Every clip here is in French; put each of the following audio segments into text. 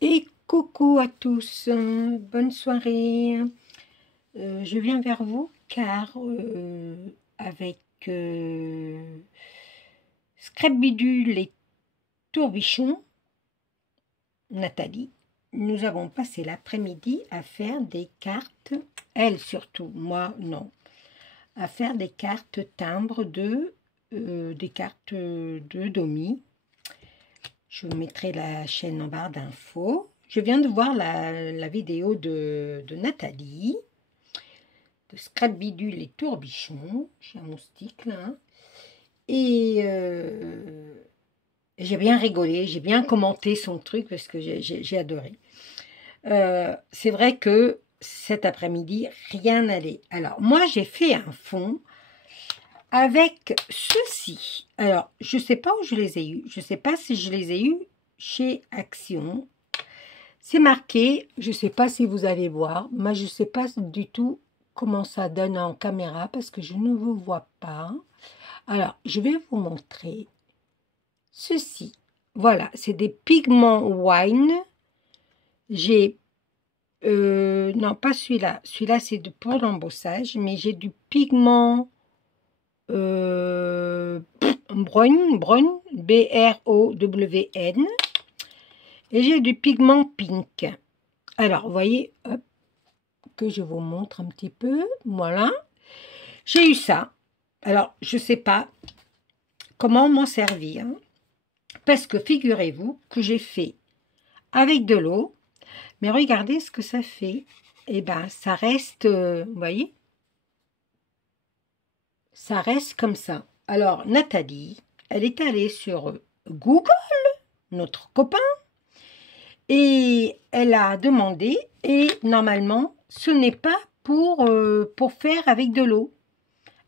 Et coucou à tous, bonne soirée. Je viens vers vous car avec Scrap Bidule et Tourbichon, Nathalie, nous avons passé l'après-midi à faire des cartes, elle surtout, moi non, à faire des cartes timbres des cartes de Domi. Je vous mettrai la chaîne en barre d'infos. Je viens de voir la vidéo de Nathalie, de Scrap Bidule et Tourbichon. J'ai un moustique là. Hein. Et j'ai bien rigolé, j'ai bien commenté son truc parce que j'ai adoré. C'est vrai que cet après-midi, rien n'allait. Alors, moi, j'ai fait un fond avec ceci. Alors, je ne sais pas où je les ai eus. Je ne sais pas si je les ai eus chez Action. C'est marqué, je ne sais pas si vous allez voir, moi je ne sais pas du tout comment ça donne en caméra parce que je ne vous vois pas. Alors, je vais vous montrer ceci. Voilà, c'est des pigments wine. J'ai, non pas celui-là, celui-là c'est pour l'embossage, mais j'ai du pigment brun, B-R-O-W-N, et j'ai du pigment pink. Alors, vous voyez, hop, que je vous montre un petit peu. Voilà. J'ai eu ça. Alors, je ne sais pas comment m'en servir. Parce que figurez-vous que j'ai fait avec de l'eau. Mais regardez ce que ça fait. Eh bien, ça reste, vous voyez, ça reste comme ça. Alors, Nathalie, elle est allée sur Google, notre copain, et elle a demandé, et normalement, ce n'est pas pour faire avec de l'eau.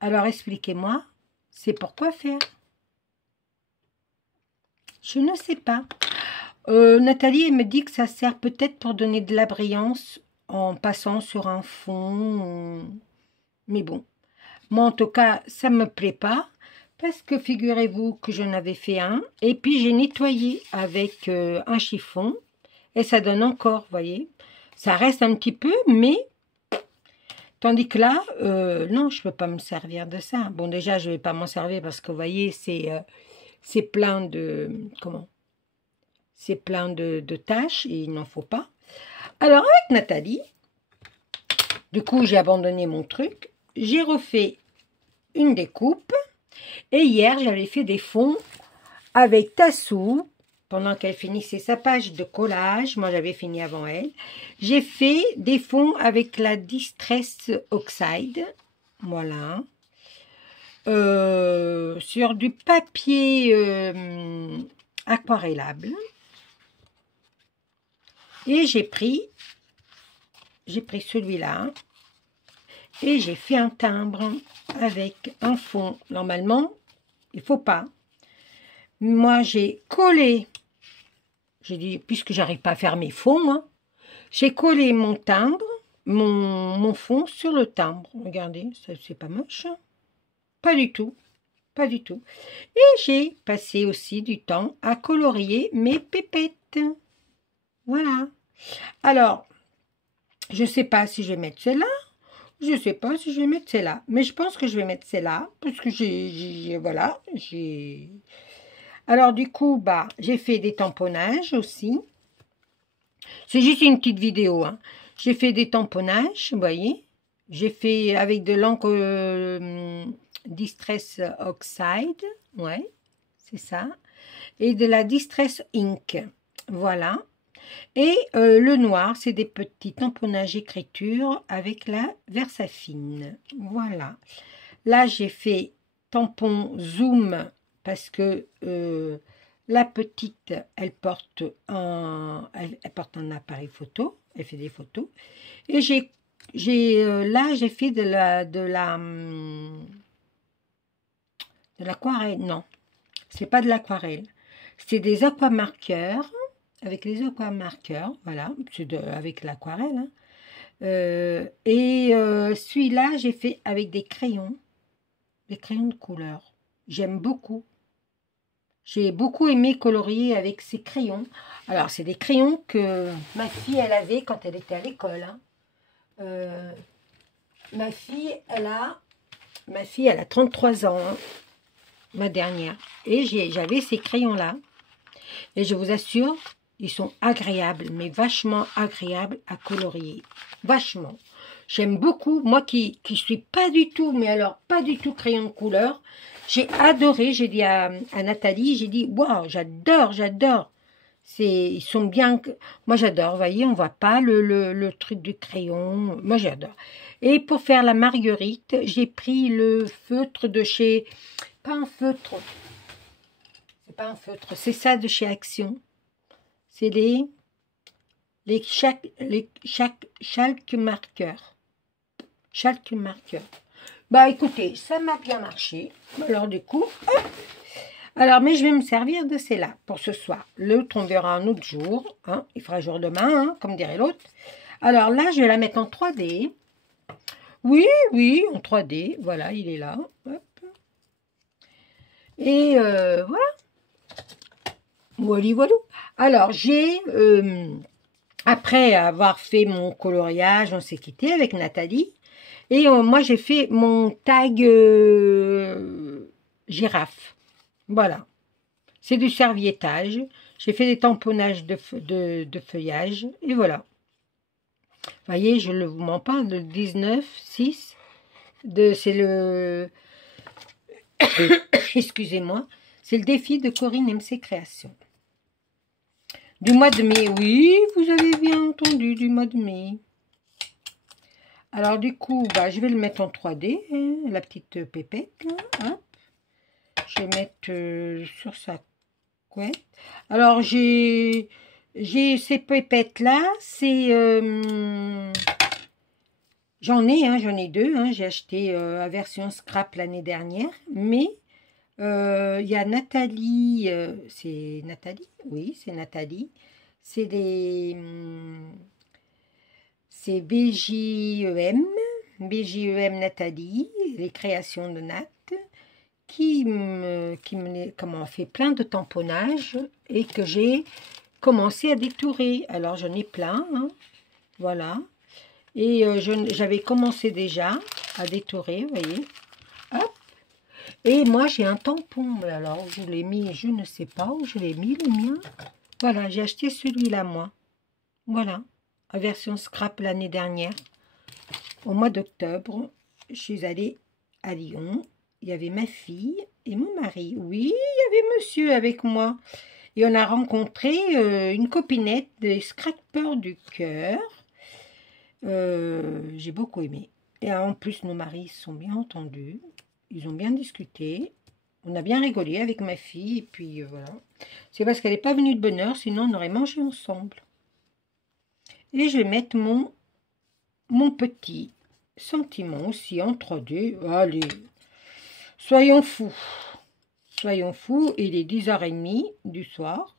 Alors, expliquez-moi, c'est pour quoi faire? Je ne sais pas. Nathalie, elle me dit que ça sert peut-être pour donner de la brillance en passant sur un fond. Mais bon, moi en tout cas, ça ne me plaît pas. Parce que figurez-vous que j'en avais fait un. Et puis j'ai nettoyé avec un chiffon. Et ça donne encore, vous voyez. Ça reste un petit peu, mais... Tandis que là, non, je ne peux pas me servir de ça. Bon, déjà, je ne vais pas m'en servir parce que, vous voyez, c'est plein de... Comment? C'est plein de tâches et il n'en faut pas. Alors, avec Nathalie, du coup, j'ai abandonné mon truc. J'ai refait une découpe. Et hier, j'avais fait des fonds avec Tassou. Pendant qu'elle finissait sa page de collage, moi j'avais fini avant elle, j'ai fait des fonds avec la Distress Oxide, voilà, sur du papier aquarellable. Et j'ai pris celui-là et j'ai fait un timbre avec un fond. Normalement, il ne faut pas. Moi, j'ai collé, j'ai dit, puisque j'arrive pas à faire mes fonds, hein, j'ai collé mon timbre, mon fond sur le timbre. Regardez, c'est pas moche. Hein. Pas du tout. Pas du tout. Et j'ai passé aussi du temps à colorier mes pépettes. Voilà. Alors, je ne sais pas si je vais mettre celle-là. Je ne sais pas si je vais mettre celle-là. Mais je pense que je vais mettre celle-là. Parce que voilà. Alors, du coup, bah, j'ai fait des tamponnages aussi. C'est juste une petite vidéo. Hein. J'ai fait des tamponnages, vous voyez. J'ai fait avec de l'encre Distress Oxide. Ouais, c'est ça. Et de la Distress Ink. Voilà. Et le noir, c'est des petits tamponnages écriture avec la Versafine. Voilà. Là, j'ai fait tampon zoom parce que la petite, elle porte un appareil photo. Elle fait des photos. Et là, j'ai fait de l'aquarelle. Non, c'est pas de l'aquarelle. C'est des aquamarqueurs. Avec les aquamarqueurs, voilà, c'est avec l'aquarelle. Hein. Celui-là, j'ai fait avec des crayons de couleur. J'aime beaucoup. J'ai beaucoup aimé colorier avec ces crayons. Alors, c'est des crayons que ma fille, elle avait quand elle était à l'école. Hein. Ma fille, elle a 33 ans, hein, ma dernière. Et j'avais ces crayons-là. Et je vous assure, ils sont agréables, mais vachement agréables à colorier. Vachement. J'aime beaucoup. Moi qui suis pas du tout, mais alors pas du tout crayon de couleur, j'ai adoré. J'ai dit à Nathalie, j'ai dit, waouh, j'adore, j'adore. Ils sont bien. Moi j'adore, vous voyez, on voit pas le truc du crayon. Moi j'adore. Et pour faire la marguerite, j'ai pris le feutre de chez... Pas un feutre. C'est pas un feutre, c'est ça de chez Action. C'est Chalk marqueurs. Chalk marqueurs. Bah écoutez, ça m'a bien marché. Alors du coup, hop. Alors, mais je vais me servir de celle-là pour ce soir. L'autre, on verra un autre jour. Hein. Il fera jour demain, hein, comme dirait l'autre. Alors là, je vais la mettre en 3D. Oui, oui, en 3D. Voilà, il est là. Hop. Et voilà. Voilà, voilà. Alors, j'ai, après avoir fait mon coloriage, on s'est quitté avec Nathalie. Et moi, j'ai fait mon tag girafe. Voilà. C'est du serviettage. J'ai fait des tamponnages de feuillage. Et voilà. Vous voyez, je ne vous mens pas, le 19-6. C'est le... Excusez-moi. C'est le défi de Corinne MC Création. Du mois de mai. Oui, vous avez bien entendu, du mois de mai. Alors, du coup, bah, je vais le mettre en 3D. Hein, la petite pépette. Là, hein. Je vais mettre sur sa couette. Alors, j'ai ces pépettes-là. C'est... j'en ai deux. Hein, j'ai acheté la version scrap l'année dernière. Mais il y a Nathalie. C'est Nathalie? Oui, c'est Nathalie. C'est des... c'est BJEM. BJEM Nathalie. Les créations de Nat. Qui me fait plein de tamponnages et que j'ai commencé à détourer. Alors, j'en ai plein, hein, voilà. Et j'avais commencé déjà à détourer, vous voyez. Hop. Et moi, j'ai un tampon. Alors, je l'ai mis, je ne sais pas où je l'ai mis, le mien. Voilà, j'ai acheté celui-là, moi. Voilà, la version scrap l'année dernière. Au mois d'octobre, je suis allée à Lyon. Il y avait ma fille et mon mari. Oui, il y avait monsieur avec moi. Et on a rencontré une copinette des scrapeurs du cœur. J'ai beaucoup aimé. Et en plus, nos maris se sont bien entendus. Ils ont bien discuté. On a bien rigolé avec ma fille. Et puis voilà. C'est parce qu'elle n'est pas venue de bonne heure, sinon on aurait mangé ensemble. Et je vais mettre mon petit sentiment aussi en 3D. Allez. Soyons fous. Soyons fous. Il est 10h30 du soir.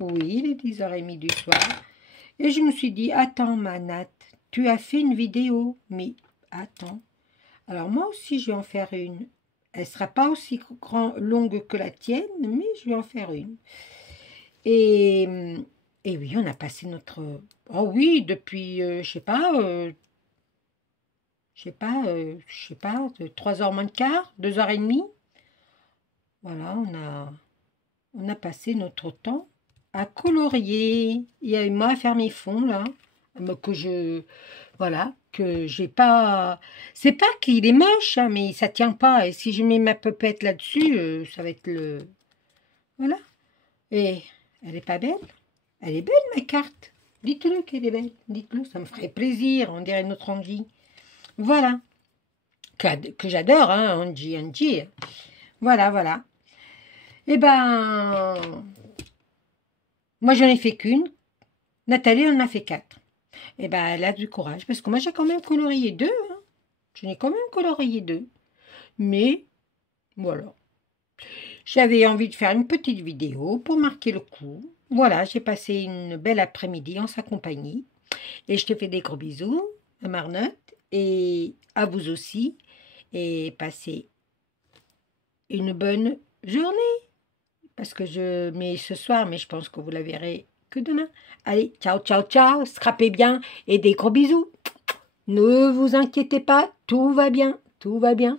Oui, il est 10h30 du soir. Et je me suis dit, attends, Manat, tu as fait une vidéo. Mais attends. Alors moi aussi, je vais en faire une. Elle ne sera pas aussi longue que la tienne, mais je vais en faire une. Et oui, on a passé notre... Oh oui, depuis, je sais pas, de 3h moins de quart, 2h30. Voilà, on a passé notre temps à colorier. Et moi, à faire mes fonds, là, voilà, que j'ai pas... C'est pas qu'il est moche, hein, mais ça tient pas. Et si je mets ma pupette là-dessus, ça va être le... Voilà. Et elle est pas belle? Elle est belle, ma carte. Dites-le qu'elle est belle. Dites-le, ça me ferait plaisir, on dirait notre Angie. Voilà. Que j'adore, hein, Angie. Voilà, voilà. Eh ben, moi, j'en ai fait qu'une. Nathalie en a fait 4. Eh ben, elle a du courage, parce que moi, j'ai quand même colorié 2. Hein. Je n'ai quand même colorié 2. Mais, voilà. J'avais envie de faire une petite vidéo pour marquer le coup. Voilà, j'ai passé une belle après-midi en sa compagnie. Et je te fais des gros bisous, à Marnotte, et à vous aussi. Et passez une bonne journée. Parce que je mets ce soir, mais je pense que vous la verrez que demain. Allez, ciao, ciao, ciao, scrapez bien et des gros bisous. Ne vous inquiétez pas, tout va bien, tout va bien.